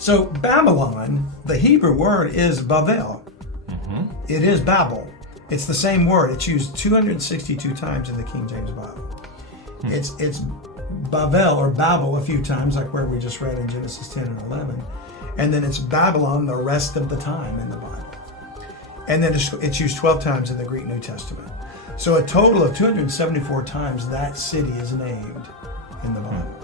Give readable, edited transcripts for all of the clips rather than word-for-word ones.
So Babylon, the Hebrew word is Bavel. It is Babel. It's the same word. It's used 262 times in the King James Bible. It's Bavel or Babel a few times, like where we just read in Genesis 10 and 11. And then it's Babylon the rest of the time in the Bible. And then it's used 12 times in the Greek New Testament. So a total of 274 times that city is named in the Bible.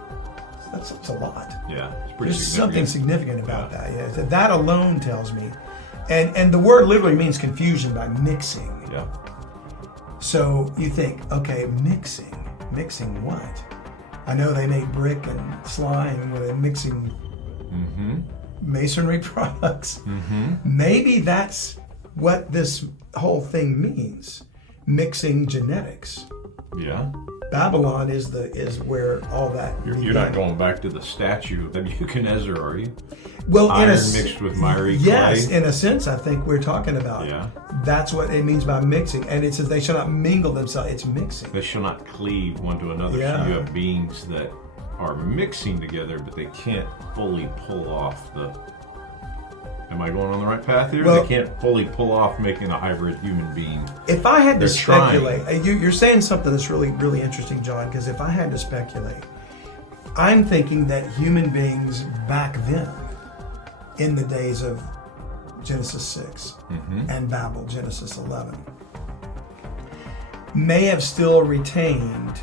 That's a lot. Yeah, it's pretty There's significant. something significant about that. Yeah, that alone tells me. And the word literally means confusion by mixing. Yeah. So you think, okay, mixing what? I know they make brick and slime with mixing masonry products. Maybe that's what this whole thing means. Mixing genetics. Yeah. Babylon is where all that. You're not going back to the statue of Nebuchadnezzar, are you? Well, iron mixed with miry clay. Yes, in a sense, I think we're talking about. Yeah. That's what it means by mixing, and it says they shall not mingle themselves. It's mixing. They shall not cleave one to another. Yeah. So you have beings that are mixing together, but they can't fully pull off the. Am I going on the right path here? Well, they can't fully pull off making a hybrid human being. If I had to They're speculate, you're saying something that's really, really interesting, John, because if I had to speculate, I'm thinking that human beings back then, in the days of Genesis 6 and Babel, Genesis 11, may have still retained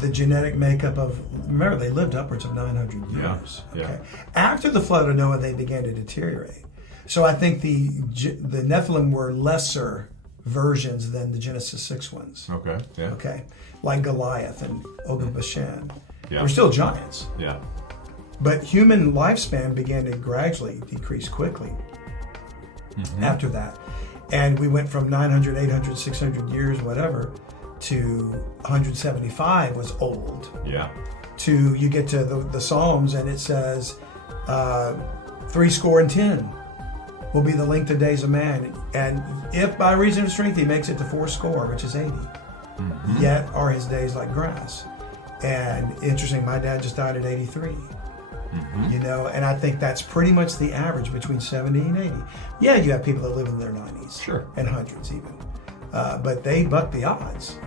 the genetic makeup of, remember, they lived upwards of 900 years. Yeah. Okay. After the flood of Noah, they began to deteriorate. So I think the Nephilim were lesser versions than the Genesis 6 ones. Okay. Yeah. Okay. Like Goliath and Og of Bashan. Yeah. We're still giants. Yeah. But human lifespan began to gradually decrease quickly after that. And we went from 900, 800, 600 years, whatever, to 175 was old. Yeah. To you get to the Psalms and it says 70 will be the length of days of man. And if by reason of strength he makes it to 80, which is 80, yet are his days like grass. And interesting, my dad just died at 83. You know, and I think that's pretty much the average between 70 and 80. Yeah, you have people that live in their 90s, Sure. and hundreds even, but they buck the odds.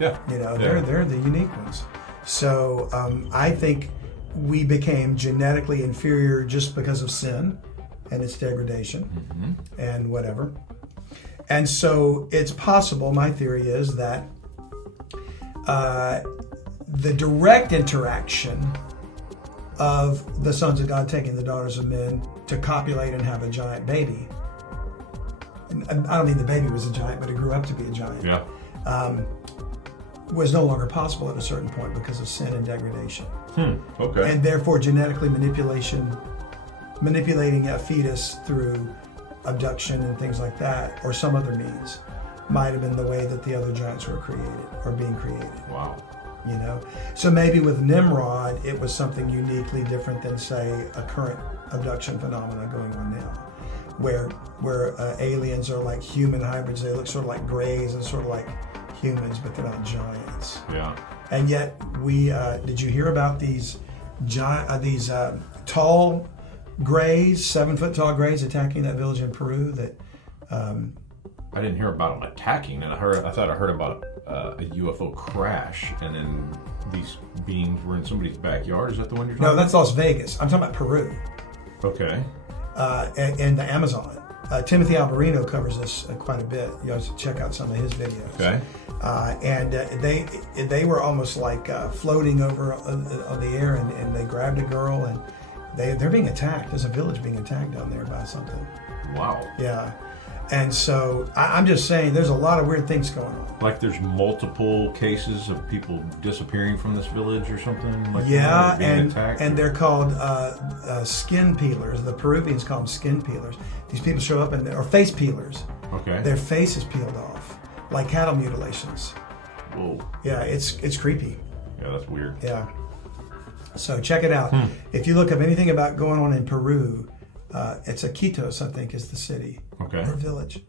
Yeah. You know, Yeah. they're the unique ones. So I think we became genetically inferior just because of sin and its degradation and whatever. And so it's possible. My theory is that the direct interaction of the sons of God taking the daughters of men to copulate and have a giant baby. And I don't mean the baby was a giant, but it grew up to be a giant. Yeah. Was no longer possible at a certain point because of sin and degradation. Okay. And therefore genetically manipulating a fetus through abduction and things like that, or some other means, might have been the way that the other giants were created or being created. Wow. You know, so maybe with Nimrod, it was something uniquely different than, say, a current abduction phenomenon going on now, where aliens are like human hybrids. They look sort of like greys and sort of like humans, but they're not giants. Yeah. And yet, we did you hear about these tall greys, 7-foot tall greys attacking that village in Peru? That I didn't hear about them attacking, and I thought I heard about a UFO crash, and then these beings were in somebody's backyard. Is that the one you're talking about? No, that's Las Vegas. I'm talking about Peru. Okay. And the Amazon. Timothy Alberino covers this quite a bit. You have to check out some of his videos. Okay. And they were almost like floating over on the air, and they grabbed a girl, and they're being attacked. There's a village being attacked down there by something. Wow. Yeah. And so I'm just saying there's a lot of weird things going on. Like there's multiple cases of people disappearing from this village or something? Like Yeah, that, or being and attacked, and or- they're called skin peelers. The Peruvians call them skin peelers. These people show up or face peelers. Okay. Their face is peeled off, like cattle mutilations. Whoa. Yeah, it's creepy. Yeah, that's weird. Yeah. So check it out. If you look up anything about going on in Peru, it's Iquitos, I think, is the city Okay. or village.